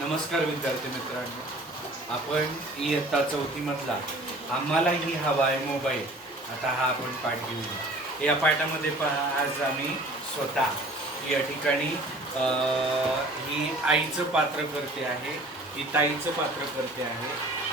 नमस्कार विद्यार्थी मित्रांनो. आपण इयत्ता चौथीमधला आम्हालाही हवा आहे मोबाईल. आता हा आपण पाठ घेऊया. या पाठामध्ये पहा आज आम्ही स्वतः या ठिकाणी अं, ही आईचं पात्र करते आहे ही ताईचं पात्र करते आहे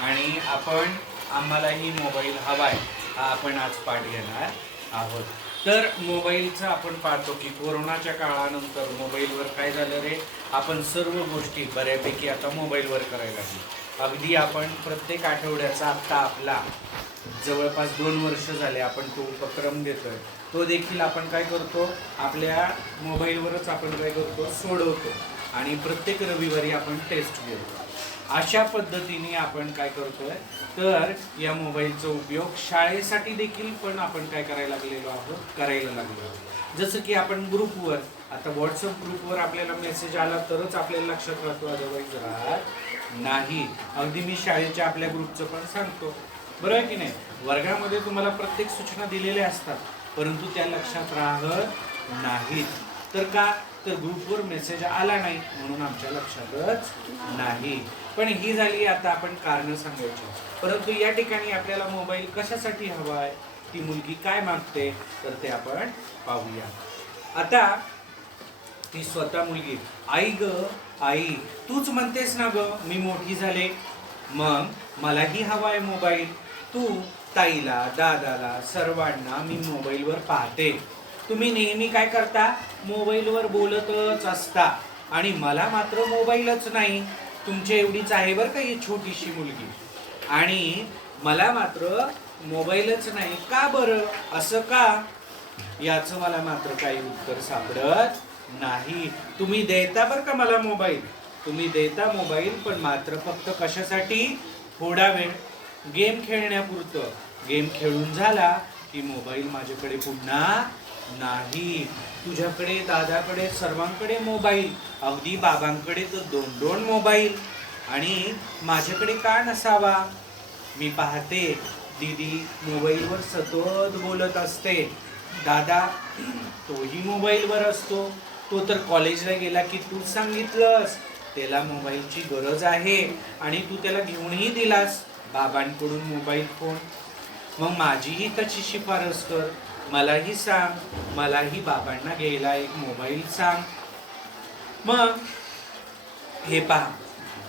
आणि आपण आम्हालाही मोबाईल हवा आहे. हा आपण आज पाठ घेणार आहोत. तर मोबाईलचं आपण पाहतो की कोरोनाच्या काळानंतर मोबाईलवर काय झालं रे? आपण सर्व गोष्टी बऱ्यापैकी आता मोबाईलवर करायला लागली. अगदी आपण प्रत्येक आठवड्याचा आत्ता आपला जवळपास दोन वर्ष झाले आपण तो उपक्रम देतोय. तो देखील आपण काय करतो? आपल्या मोबाईलवरच आपण काय करतो? सोडवतो. आणि प्रत्येक रविवारी आपण टेस्ट घेतो. अशा पद्धतीने आपण काय करतोय? तर या मोबाईलचा उपयोग शाळेसाठी देखील पण आपण काय करायला लागलेलो आहोत? करायला लागलो आहोत. जसं की आपण ग्रुपवर आता व्हॉट्सअप ग्रुपवर आपल्याला मेसेज आला तरच आपल्याला लक्षात राहतो अदरवाईज राहत नाही. अगदी मी शाळेच्या आपल्या ग्रुपचं पण सांगतो. बरं आहे की नाही? वर्गामध्ये तुम्हाला प्रत्येक सूचना दिलेल्या असतात परंतु त्या लक्षात राहत नाहीत. तर का? तर ग्रुपवर मेसेज आला नाही म्हणून आमच्या लक्षातच नाही. पण ही झाली आता आपण कारणं सांगायची. परंतु या ठिकाणी आपल्याला मोबाईल कशासाठी हवा आहे? ती मुलगी काय मागते? तर ते आपण पाहूया. आता ती स्वतः मुलगी. आई ग आई तूच म्हणतेस ना ग मी मोठी झाले. मग मलाही हवा आहे मोबाईल तू ताईला दादाला सर्वांना मी मोबाईलवर पाहते. तुम्ही नेहमी काय करता? मोबाईलवर बोलतच असता. आणि मला मात्र मोबाईलच नाही. तुमच्या एवढीच आहे बरं का ही छोटीशी मुलगी. आणि मला मात्र मोबाईलच नाही. का बरं? असं का? याचं मला मात्र काही उत्तर सापडत नाही. तुम्ही देता बरं का मला मोबाईल? तुम्ही देता मोबाईल पण मात्र फक्त कशासाठी? थोडा वेळ. गेम खेळण्यापुरतं. गेम खेळून झाला की मोबाईल माझ्याकडे पुन्हा नाही. तुझ्याकडे दादाकडे सर्वांकडे मोबाईल. अगदी बाबांकडे तर दोन दोन मोबाईल. आणि माझ्याकडे का नसावा? मी पाहते दीदी मोबाईलवर सतत बोलत असते. दादा तोही मोबाईलवर असतो. तो तर कॉलेजला गेला की तू सांगितलंस. त्याला मोबाईलची गरज आहे आणि तू त्याला घेऊनही दिलास. बाबांकडून मोबाईल फोन. मग माझीही त्याची शिफारस कर. मलाही सांग मलाही बाबांना घ्यायला एक मोबाईल सांग. मग हे पहा.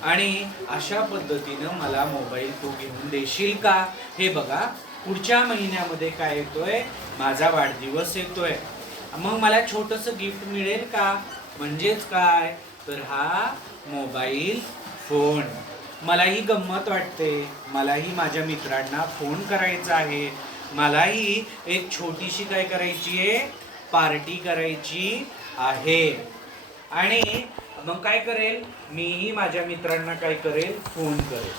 आणि अशा पद्धतीनं मला मोबाईल तू घेऊन देशील का? हे बघा पुढच्या महिन्यामध्ये काय येतोय? माझा वाढदिवस येतोय. मग मला छोटस गिफ्ट मिळेल का? म्हणजेच काय? तर हा मोबाईल फोन. मलाही गंमत वाटते. मलाही माझ्या मित्रांना फोन करायचा आहे. मलाही एक छोटीशी काय करायची आहे? पार्टी करायची आहे. आणि मग काय करेल? मीही माझ्या मित्रांना काय करेल? फोन करेल.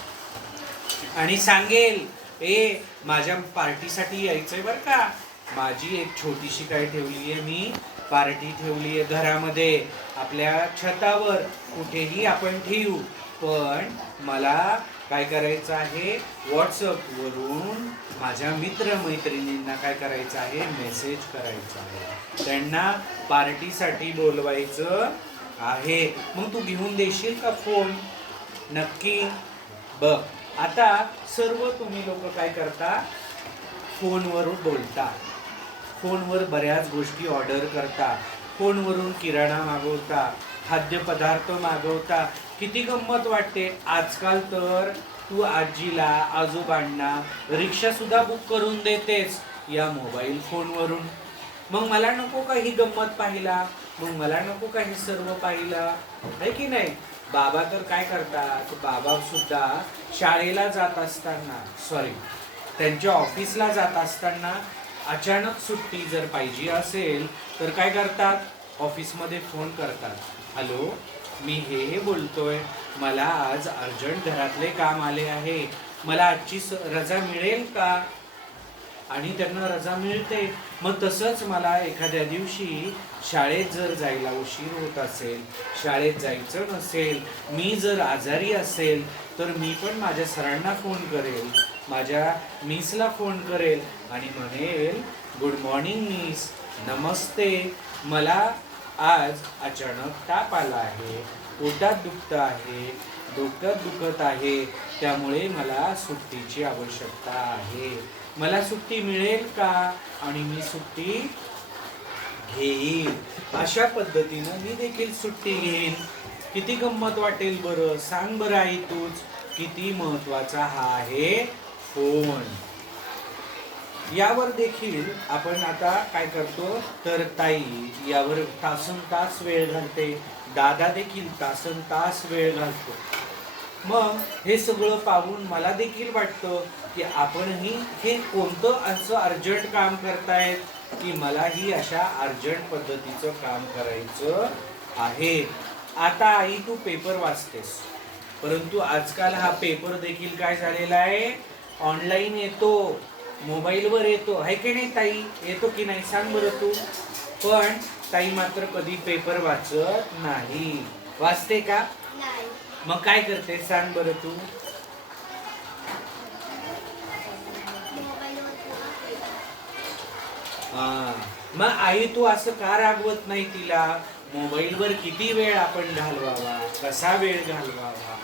आणि सांगेल ए माझ्या पार्टीसाठी यायचंय बरं का? माझी एक छोटीशी काय ठेवली आहे मी? पार्टी ठेवली आहे घरामध्ये. आपल्या छतावर कुठेही आपण ठेवू. पण मला काय करायचं आहे? व्हॉट्सअपवरून माझ्या मित्रमैत्रिणींना काय करायचं आहे? मेसेज करायचा आहे. त्यांना पार्टीसाठी बोलवायचं आहे. मग तू घेऊन देशील का फोन? नक्की. बघ आता सर्व तुम्ही लोक काय करता? फोनवर बोलता. फोनवर बऱ्याच गोष्टी ऑर्डर करता. फोनवरून किराणा मागवता खाद्यपदार्थ मागवता किती गंमत वाटते. आजकाल तर तू आजीला आजोबांना रिक्षा सुद्धा बुक करून देतेस या मोबाईल फोनवरून मग मला नको का ही गंमत पाहिला मग मला नको का हे सर्व पाहिला आहे की नाही? बाबा तर काय करतात? बाबा सुद्धा शाळेला जात असताना सॉरी त्यांच्या ऑफिसला जात असताना अचानक सुट्टी जर पाहिजे असेल तर काय करतात? ऑफिसमध्ये फोन करतात. हॅलो मी हे हे बोलतोय मला आज अर्जंट घरातले काम आले आहे. मला आजची स- रजा मिळेल का? आणि त्यांना रजा मिळते. मग तसंच मला एखाद्या दिवशी शाळेत जर जायला उशीर होत असेल शाळेत जायचं नसेल मी जर आजारी असेल तर मी पण माझ्या सरांना फोन करेल माझ्या मिसला फोन करेल आणि म्हणेल गुड मॉर्निंग मिस. नमस्ते. मला आज अचानक ताप आला आहे पोटात दुखतं आहे डोक्यात दुखत आहे त्यामुळे मला सुट्टीची आवश्यकता आहे. मला सुट्टी मिळेल का? आणि मी सुट्टी घेईन. अशा पद्धतीनं मी देखील सुट्टी घेईन. किती गंमत वाटेल बरं? सांग बरं आई तूच. किती महत्त्वाचा हा आहे फोन. यावर देखील आपण आता काय करतो? तर ताई यावर तासन तास वेळ घालते. दादा देखील तासन तास वेळ घालतो. मग हे सगळं पाहून मला देखील वाटतं की आपणही हे कोणतं असं अर्जंट काम करतायत की मलाही अशा अर्जंट पद्धतीचं काम करायचं आहे. आता आई तू पेपर वाचतेस. परंतु आजकाल हा पेपर देखील काय झालेला आहे? ऑनलाईन येतो. मोबाईलवर येतो आहे की नाही ताई? येतो की नाही? सांग बरं तू. पण ताई मात्र कधी पेपर वाचत नाही. वाचते का? नाही. मग काय करते? सांग बरं तू. हा. मग आई तू असं का रागवत नाही तिला? मोबाईलवर किती वेळ आपण घालवावा? कसा वेळ घालवावा?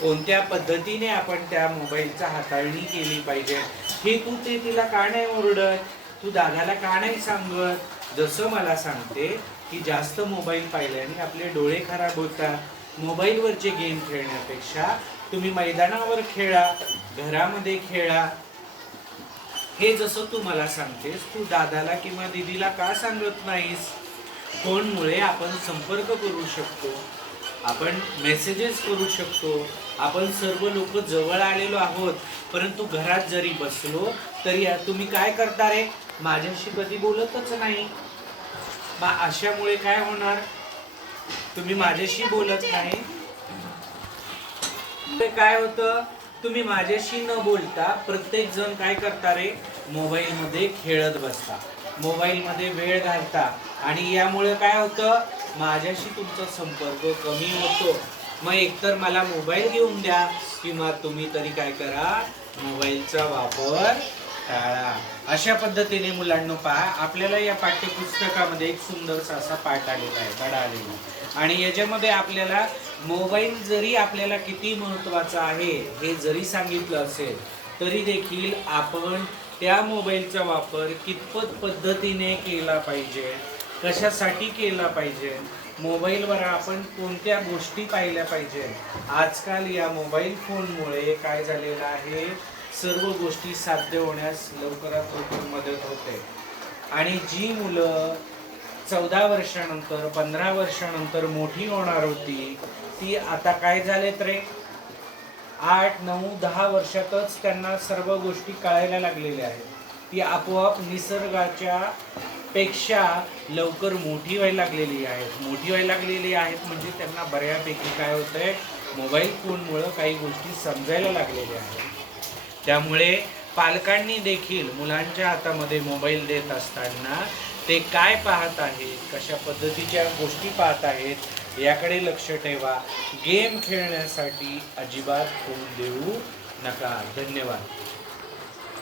कोणत्या पद्धतीने आपण त्या मोबाईलचा हाताळणी केली पाहिजे? हे तू ते तिला का नाही ओरडत? तू दादाला का नाही सांगत? जसं मला सांगते की जास्त मोबाईल पाहिल्याने आपले डोळे खराब होतात. मोबाईलवरचे गेम खेळण्यापेक्षा तुम्ही मैदानावर खेळा घरामध्ये खेळा. हे जसं तू मला सांगतेस तू दादाला किंवा दीदीला का सांगत नाहीस? फोनमुळे आपण संपर्क करू शकतो. आपण मेसेजेस करू शकतो. आपण सर्व लोक जवळ आलेलो आहोत परंतु घरात जरी बसलो तरी तुम्ही काय करता रे? माझ्याशी कधी बोलतच नाही. मग अशामुळे काय होणार? तुम्ही माझ्याशी बोलत नाही. ते काय होतं? तुम्ही माझ्याशी न बोलता प्रत्येक जण काय करता रे? मोबाईलमध्ये खेळत बसता. मोबाईलमध्ये वेळ घालता. आणि यामुळे काय होतं? माझ्याशी तुमचा संपर्क कमी होतो. मग एकतर मला मोबाईल घेऊन द्या किंवा तुम्ही तरी काय करा मोबाईलचा वापर टाळा. अशा पद्धतीने मुलांनो पहा आपल्याला या पाठ्यपुस्तकामध्ये एक सुंदरसा असा पाठ आलेला आहे धडा आलेला आणि याच्यामध्ये आपल्याला मोबाईल जरी आपल्याला किती महत्त्वाचा आहे हे जरी सांगितलं असेल तरी देखील आपण त्या मोबाईलचा वापर कितपत पद्धतीने केला पाहिजे कशासाठी केला पाहिजे? मोबाईलवर आपण कोणत्या गोष्टी पाहिल्या पाहिजे? आजकाल या मोबाईल फोनमुळे काय झालेलं आहे? सर्व गोष्टी साध्य होण्यास लवकरात लवकर मदत होते. आणि जी मुलं चौदा वर्षानंतर पंधरा वर्षानंतर मोठी होणार होती ती आता काय झालेत रे? आठ नऊ दहा वर्षातच त्यांना सर्व गोष्टी कळायला लागलेल्या आहेत. ती आपोआप निसर्गाच्या पेक्षा लवकर मोठी व्हायला लागलेली आहेत. मोठी व्हायला लागलेली आहेत म्हणजे त्यांना बऱ्यापैकी काय होतंय मोबाईल फोनमुळं काही गोष्टी समजायला लागलेल्या आहेत. त्यामुळे पालकांनी देखील मुलांच्या हातामध्ये मोबाईल देत असताना ते काय पाहत आहेत कशा पद्धतीच्या गोष्टी पाहत आहेत याकडे लक्ष ठेवा. गेम खेळण्यासाठी अजिबात फोन देऊ नका. धन्यवाद.